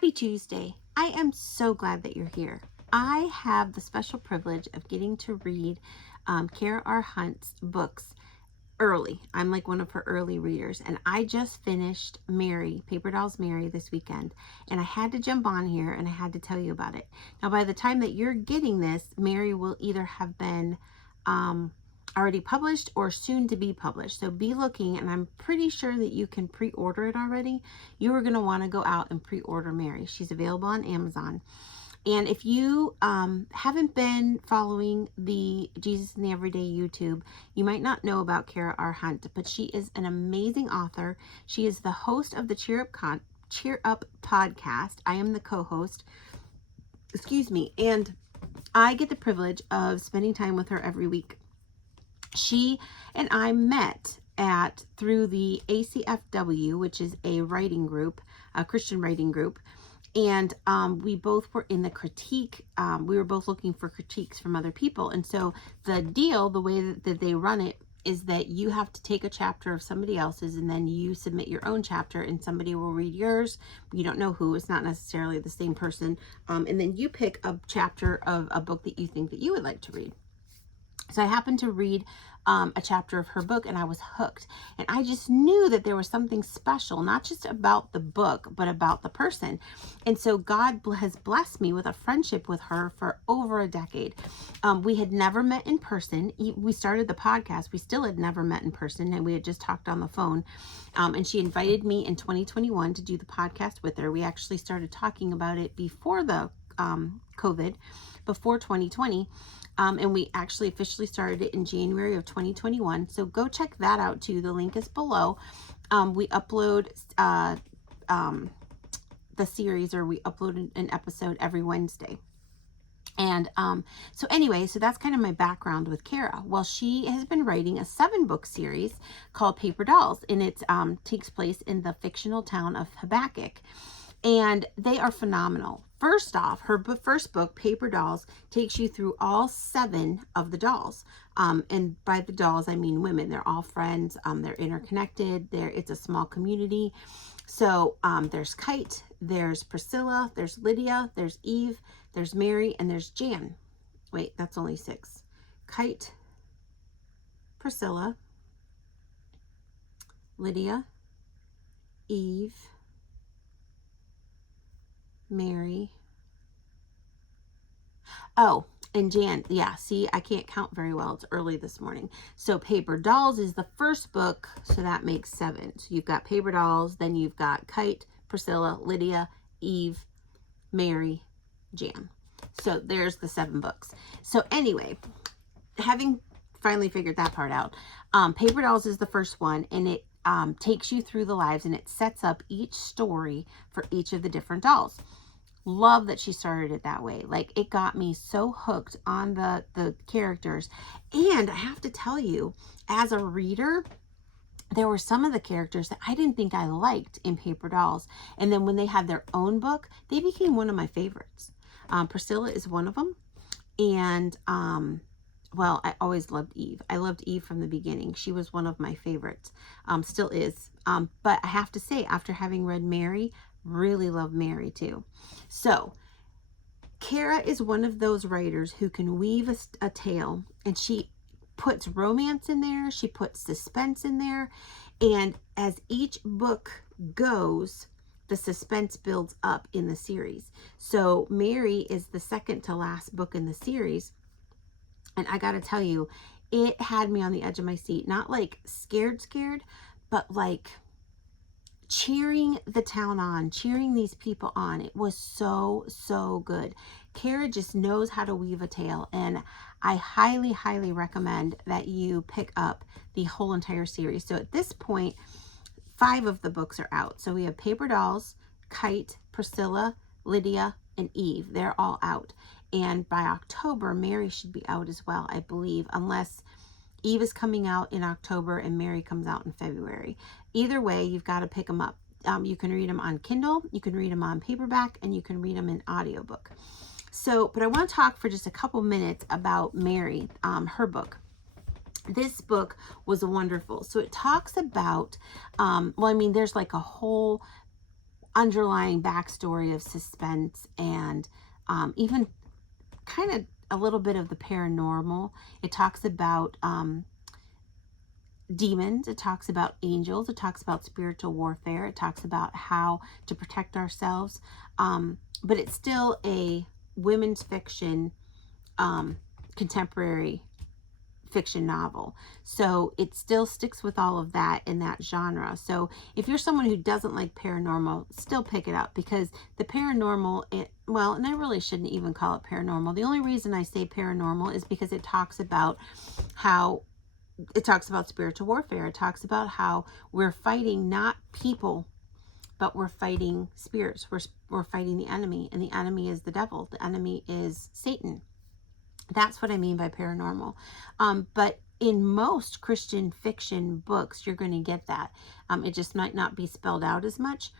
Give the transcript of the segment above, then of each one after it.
Happy Tuesday. I am so glad that you're here. I have the special privilege of getting to read Kara R. Hunt's books early. I'm like one of her early readers, and I just finished Mary, Paper Dolls Mary, this weekend, and I had to jump on here and I had to tell you about it. Now, by the time that you're getting this, Mary will either have been already published or soon to be published. So be looking, and I'm pretty sure that you can pre-order it already. You are going to want to go out and pre-order Mary. She's available on Amazon. And if you haven't been following the Jesus in the Everyday YouTube, you might not know about Kara R. Hunt, but she is an amazing author. She is the host of the Cheer Up podcast. I am the co-host. Excuse me. And I get the privilege of spending time with her every week. She and I met through the ACFW, which is a writing group, a Christian writing group. And we both were in the critique. We were both looking for critiques from other people. And so the deal, the way that they run it, is that you have to take a chapter of somebody else's, and then you submit your own chapter, and somebody will read yours. You don't know who. It's not necessarily the same person. And then you pick a chapter of a book that you think that you would like to read. So I happened to read a chapter of her book, and I was hooked. And I just knew that there was something special, not just about the book, but about the person. And so God has blessed me with a friendship with her for over a decade. We had never met in person. We started the podcast. We still had never met in person, and we had just talked on the phone. And she invited me in 2021 to do the podcast with her. We actually started talking about it before the COVID, before 2020. And we actually officially started it in January of 2021. So go check that out too. The link is below. We upload the series, or we upload an episode every Wednesday. And so anyway, so that's kind of my background with Kara. Well, she has been writing a 7-book series called Paper Dolls, and it takes place in the fictional town of Habakkuk. And they are phenomenal. First off, her first book, Paper Dolls, takes you through all 7 of the dolls. And by the dolls, I mean women. They're all friends. They're interconnected. It's a small community. So there's Kite, there's Priscilla, there's Lydia, there's Eve, there's Mary, and there's Jan. Wait, that's only 6. Kite, Priscilla, Lydia, Eve, Mary. Oh, and Jan. Yeah, see, I can't count very well. It's early this morning. So Paper Dolls is the first book, so that makes 7. So you've got Paper Dolls, then you've got Kite, Priscilla, Lydia, Eve, Mary, Jan. So there's the 7 books. So anyway, having finally figured that part out, Paper Dolls is the first one, and it takes you through the lives, and it sets up each story for each of the different dolls. Love that she started it that way. Like, it got me so hooked on the characters. And I have to tell you, as a reader, there were some of the characters that I didn't think I liked in Paper Dolls. And then when they had their own book, they became one of my favorites. Priscilla is one of them. And, well, I always loved Eve. I loved Eve from the beginning. She was one of my favorites. Still is. But I have to say, after having read Mary, really love Mary too. So Kara is one of those writers who can weave a tale, and she puts romance in there, she puts suspense in there, and as each book goes, the suspense builds up in the series. So Mary is the second to last book in the series, and I gotta tell you, it had me on the edge of my seat. Not like scared, but like cheering the town on, cheering these people on. It was so, so good. Kara just knows how to weave a tale, and I highly, highly recommend that you pick up the whole entire series. So at this point, 5 of the books are out. So we have Paper Dolls, Kite, Priscilla, Lydia, and Eve. They're all out. And by October, Mary should be out as well, I believe, unless Eve is coming out in October and Mary comes out in February. Either way, you've got to pick them up. You can read them on Kindle, you can read them on paperback, and you can read them in audiobook. So, but I want to talk for just a couple minutes about Mary, her book. This book was wonderful. So it talks about, well, I mean, there's like a whole underlying backstory of suspense and even kind of a little bit of the paranormal. It talks about demons, it talks about angels, it talks about spiritual warfare, it talks about how to protect ourselves, but it's still a women's fiction, contemporary fiction novel. So it still sticks with all of that in that genre. So if you're someone who doesn't like paranormal, still pick it up, because the paranormal, well, and I really shouldn't even call it paranormal. The only reason I say paranormal is because it talks about spiritual warfare. It talks about how we're fighting not people, but we're fighting spirits. We're fighting the enemy, and the enemy is the devil. The enemy is Satan. That's what I mean by paranormal. But in most Christian fiction books, you're going to get that. It just might not be spelled out as much,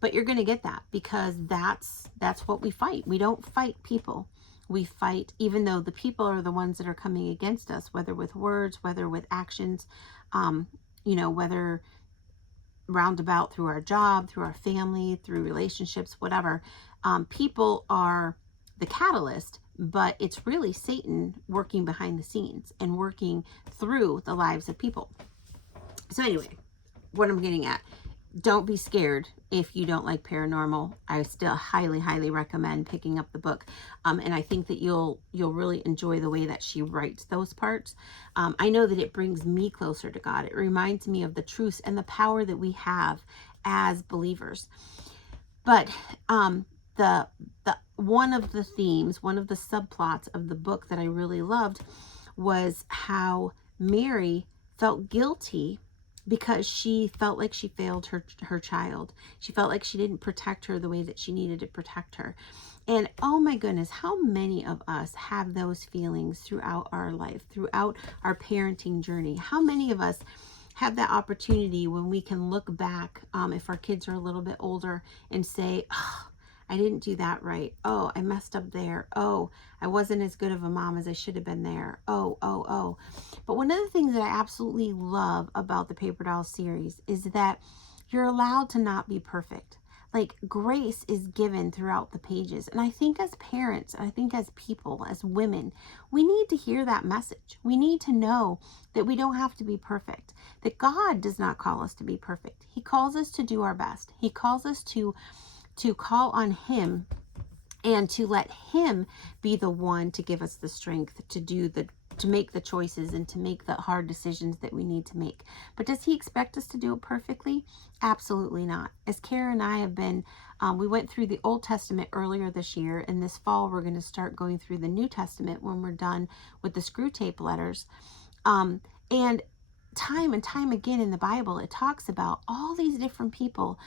but you're going to get that, because that's what we fight. We don't fight people. We fight, even though the people are the ones that are coming against us, whether with words, whether with actions, whether roundabout through our job, through our family, through relationships, whatever. People are the catalyst, but it's really Satan working behind the scenes and working through the lives of people. So anyway, what I'm getting at, don't be scared if you don't like paranormal. I still highly, highly recommend picking up the book. And I think that you'll really enjoy the way that she writes those parts. I know that it brings me closer to God. It reminds me of the truth and the power that we have as believers. But the one of the themes, one of the subplots of the book that I really loved was how Mary felt guilty because she felt like she failed her child. She felt like she didn't protect her the way that she needed to protect her. And oh my goodness, how many of us have those feelings throughout our life, throughout our parenting journey? How many of us have that opportunity when we can look back, if our kids are a little bit older, and say, oh, I didn't do that right. Oh, I messed up there. Oh, I wasn't as good of a mom as I should have been there. Oh. But one of the things that I absolutely love about the Paper Dolls series is that you're allowed to not be perfect. Like, grace is given throughout the pages. And I think as parents, I think as people, as women, we need to hear that message. We need to know that we don't have to be perfect, that God does not call us to be perfect. He calls us to do our best. He calls us to call on Him and to let Him be the one to give us the strength to make the choices and to make the hard decisions that we need to make. But does He expect us to do it perfectly? Absolutely not. As Kara and I have been, we went through the Old Testament earlier this year, and this fall we're going to start going through the New Testament when we're done with the screw tape letters. And time and time again in the Bible, it talks about all these different people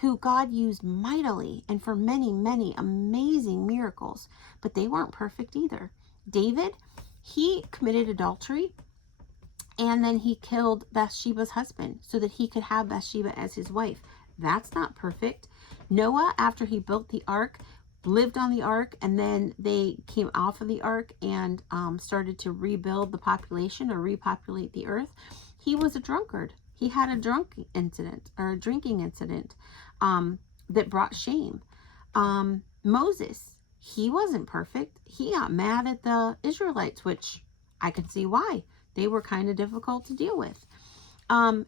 who God used mightily and for many, many amazing miracles, but they weren't perfect either. David, he committed adultery, and then he killed Bathsheba's husband so that he could have Bathsheba as his wife. That's not perfect. Noah, after he built the ark, lived on the ark, and then they came off of the ark and started to rebuild the population or repopulate the earth. He was a drunkard. He had a drinking incident that brought shame. Moses, he wasn't perfect. He got mad at the Israelites, which I can see why. They were kind of difficult to deal with. And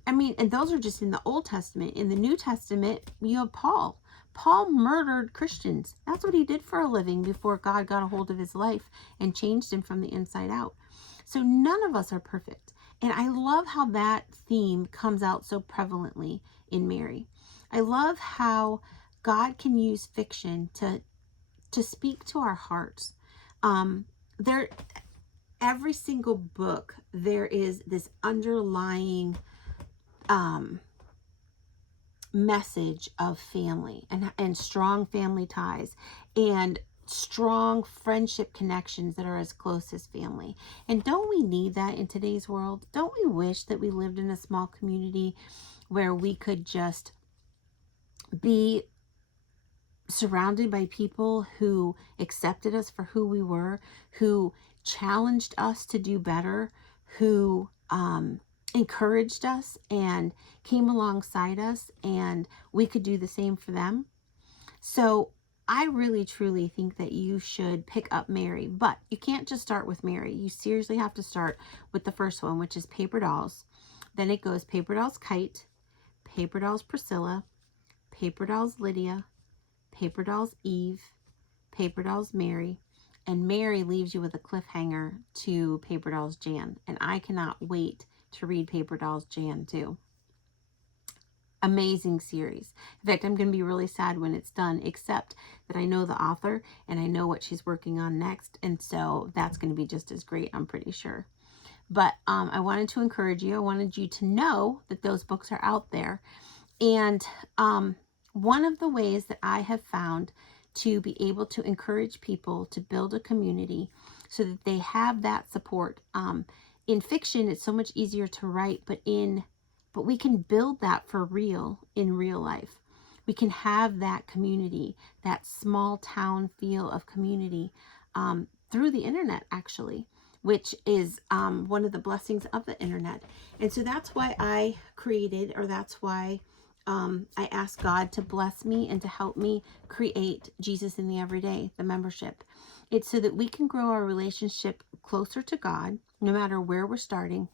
those are just in the Old Testament. In the New Testament, you have Paul. Paul murdered Christians. That's what he did for a living before God got a hold of his life and changed him from the inside out. So none of us are perfect. And I love how that theme comes out so prevalently in Mary. I love how God can use fiction to speak to our hearts. Every single book, there is this underlying message of family and strong family ties and strong friendship connections that are as close as family. And don't we need that in today's world? Don't we wish that we lived in a small community where we could just be surrounded by people who accepted us for who we were, who challenged us to do better, who encouraged us and came alongside us, and we could do the same for them? So I really truly think that you should pick up Mary, but you can't just start with Mary. You seriously have to start with the first one, which is Paper Dolls. Then it goes Paper Dolls Kite, Paper Dolls Priscilla, Paper Dolls Lydia, Paper Dolls Eve, Paper Dolls Mary, and Mary leaves you with a cliffhanger to Paper Dolls Jan. And I cannot wait to read Paper Dolls Jan too. Amazing series. In fact, I'm going to be really sad when it's done, except that I know the author and I know what she's working on next. And so that's going to be just as great, I'm pretty sure. But I wanted to encourage you. I wanted you to know that those books are out there. And one of the ways that I have found to be able to encourage people to build a community so that they have that support. In fiction, it's so much easier to write, but we can build that for real in real life. We can have that community, that small town feel of community through the internet, actually, which is one of the blessings of the internet. And so that's why I created, or that's why I asked God to bless me and to help me create Jesus in the Everyday, the membership. It's so that we can grow our relationship closer to God, no matter where we're starting.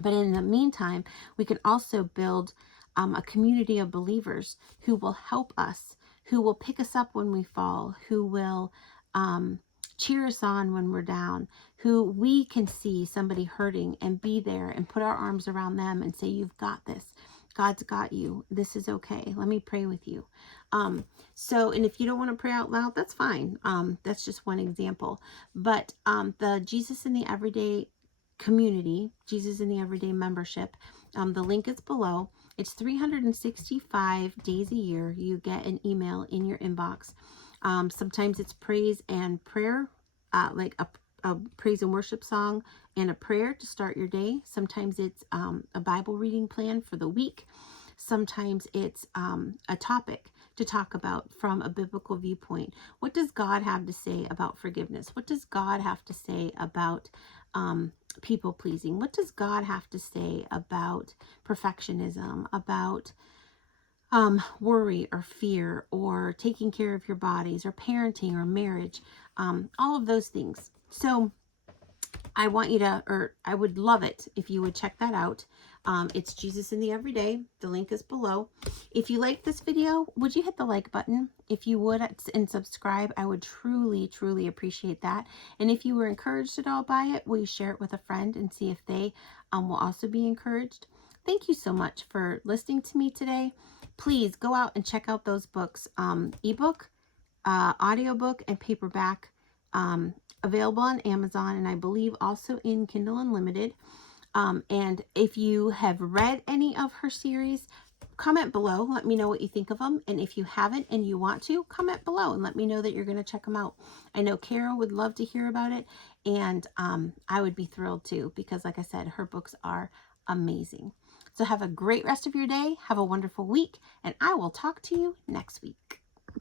But in the meantime, we can also build a community of believers who will help us, who will pick us up when we fall, who will cheer us on when we're down, who we can see somebody hurting and be there and put our arms around them and say, you've got this. God's got you. This is okay. Let me pray with you. And if you don't want to pray out loud, that's fine. That's just one example. But the Jesus in the Everyday community, Jesus in the Everyday membership, the link is below. It's 365 days a year. You get an email in your inbox. Sometimes it's praise and prayer, like a praise and worship song and a prayer to start your day. Sometimes it's a Bible reading plan for the week. Sometimes it's a topic to talk about from a biblical viewpoint. What does God have to say about forgiveness? What does God have to say about people pleasing? What does God have to say about perfectionism, about worry or fear, or taking care of your bodies, or parenting, or marriage, all of those things. So I want you to, or I would love it if you would check that out. It's Jesus in the Everyday. The link is below. If you like this video, would you hit the like button? If you would, and subscribe, I would truly, truly appreciate that. And if you were encouraged at all by it, will you share it with a friend and see if they will also be encouraged? Thank you so much for listening to me today. Please go out and check out those books, ebook, audiobook, and paperback, available on Amazon, and I believe also in Kindle Unlimited. And if you have read any of her series, comment below. Let me know what you think of them. And if you haven't and you want to, comment below and let me know that you're going to check them out. I know Carol would love to hear about it, and I would be thrilled too, because like I said, her books are amazing. So have a great rest of your day. Have a wonderful week, and I will talk to you next week.